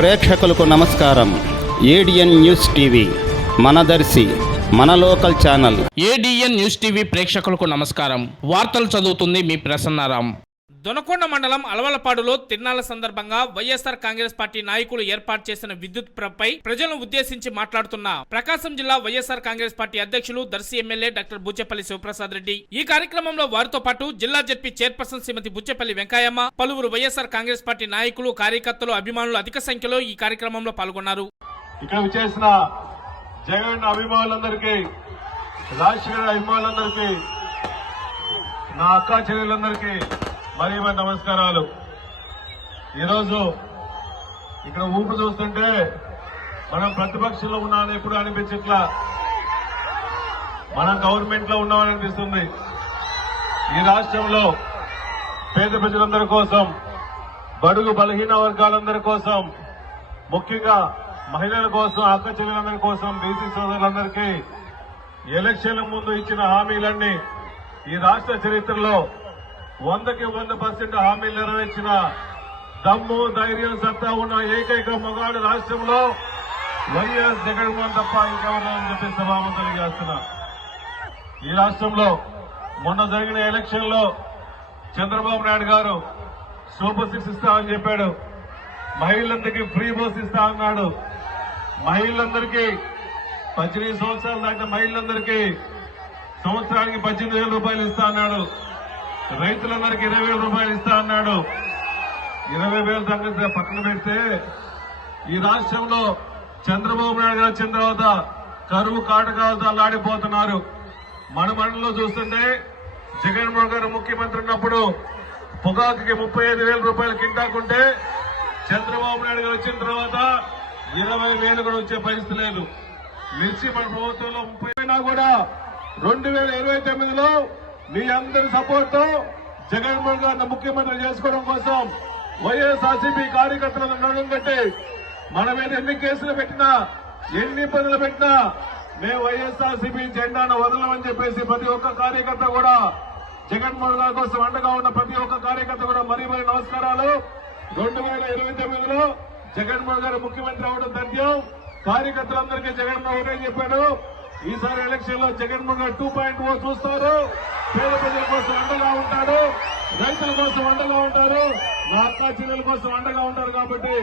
ప్రేక్షకులకు నమస్కారం. ADN news TV మనదర్శి మన local channel. ADN news TV ప్రేక్షకులకు నమస్కారం. వార్తలు చదువుతుంది మీ ప్రసన్నారాం. దొనకొండ మండలం అలవలపాడులో తిరునాళ్ల సందర్భంగా వైఎస్ఆర్ కాంగ్రెస్ పార్టీ నాయకులు ఏర్పాటు చేసిన విద్యుత్ పై ప్రజలను ఉద్దేశించి మాట్లాడుతున్న ప్రకాశం జిల్లా వైఎస్ఆర్ కాంగ్రెస్ పార్టీ అధ్యక్షులు దర్శి ఎమ్మెల్యే డాక్టర్ బుచ్చెపల్లి శివప్రసాద్ రెడ్డి. ఈ కార్యక్రమంలో వారితో పాటు జిల్లా జడ్పీ చైర్పర్సన్ శ్రీమతి బుచ్చెపల్లి వెంకయ్యమ్మ, పలువురు వైఎస్ఆర్ కాంగ్రెస్ పార్టీ నాయకులు, కార్యకర్తలు, అభిమానులు అధిక సంఖ్యలో ఈ కార్యక్రమంలో పాల్గొన్నారు. ఇక్కడ చేసిన జగన్ అభిమానులందరికీ, రాజశేఖర అభిమానులందరికీ, నా అక్కా చెల్లెలందరికీ మరీ నమస్కారాలు. ఈరోజు ఇక్కడ ఊపు చూస్తుంటే మనం ప్రతిపక్షంలో ఉన్నామని ఎప్పుడు అనిపించట్లా, మనం గవర్నమెంట్ లో ఉన్నామని అనిపిస్తుంది. ఈ రాష్ట్రంలో పేద ప్రజలందరి కోసం, బడుగు బలహీన వర్గాలందరి కోసం, ముఖ్యంగా మహిళల కోసం, అక్క చెల్లెలందరి కోసం, బీసీ సోదరులందరికీ ఎలక్షన్ల ముందు ఇచ్చిన హామీలన్నీ ఈ రాష్ట్ర చరిత్రలో 100కి 100% హామీలు నెరవేర్చిన దమ్ము, ధైర్యం, సత్తా ఉన్న ఏకైక మగాడు రాష్ట్రంలో వైఎస్ జగన్మోహన్ తప్ప ఇంకెవరో అని చెప్పి సభాముఖులు చేస్తున్నా. ఈ రాష్ట్రంలో మొన్న జరిగిన ఎలక్షన్ లో చంద్రబాబు నాయుడు గారు సూపర్ 6 ఇస్తామని చెప్పాడు. మహిళలందరికీ ఫ్రీ బస్ ఇస్తా అన్నాడు. మహిళలందరికీ 18 సంవత్సరాలు దాటిన మహిళలందరికీ సంవత్సరానికి 18,000 రూపాయలు ఇస్తా అన్నాడు. రైతులందరికీ 20,000 రూపాయలు ఇస్తా అన్నాడు. 20,000 సంగతి పక్కన పెడితే ఈ రాష్ట్రంలో చంద్రబాబు నాయుడు గారు వచ్చిన తర్వాత కరువు కాటకాలతో అల్లాడిపోతున్నారు. మన మండలంలో చూస్తుంటే జగన్మోహన్ గారు ముఖ్యమంత్రి ఉన్నప్పుడు పొగాకుకి 35,000 రూపాయలు కింటాకుంటే చంద్రబాబు నాయుడు గారు వచ్చిన తర్వాత 20,000 కూడా వచ్చే పరిస్థితి లేదు. మిర్చి మన ప్రభుత్వంలో 30 కూడా 2029లో మీ అందరి సపోర్ట్ తో జగన్మోహన్ గారిని ముఖ్యమంత్రి చేసుకోవడం కోసం వైఎస్ఆర్సీపీ కార్యకర్తలను నడుం కట్టి మన మీద ఎన్ని కేసులు పెట్టినా, ఎన్ని ఇబ్బందులు పెట్టినా మేము వైఎస్ఆర్సీపీ జెండాను వదలమని చెప్పేసి ప్రతి ఒక్క కార్యకర్త కూడా, జగన్మోహన్ గారి కోసం అండగా ఉన్న ప్రతి ఒక్క కార్యకర్త కూడా మరీ నమస్కారాలు. 2029లో జగన్మోహన్ గారు ముఖ్యమంత్రి అవడం తథ్యం. కార్యకర్తలందరికీ జగన్మోహన్ గారు చెప్పాడు, ఈసారి ఎలక్షన్ లో జగన్మోహన్ గారు 2.0 చూస్తారు. పేద ప్రజల కోసం అండగా ఉంటాడు, రైతుల కోసం అండగా ఉంటారు, మా అక్కా చెల్లెల కోసం అండగా ఉంటారు. కాబట్టి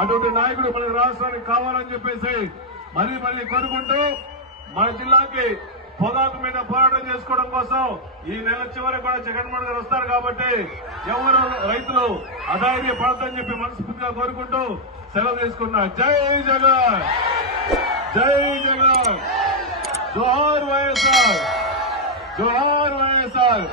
అటువంటి నాయకుడు మన రాష్ట్రానికి కావాలని చెప్పేసి మరీ కోరుకుంటూ, మన జిల్లాకి పొగాకు మీద పోరాటం చేసుకోవడం కోసం ఈ నెల చివరి కూడా జగన్మోహన్ గారు వస్తారు. కాబట్టి ఎవరు రైతులు అధైర్య పడతారని చెప్పి మనస్ఫూర్తిగా కోరుకుంటూ సెలవు తీసుకున్నా. జై జగన్, జై జగన్, జోహార్ వైఎస్ఆర్, జోహార్ వైఎస్ఆర్.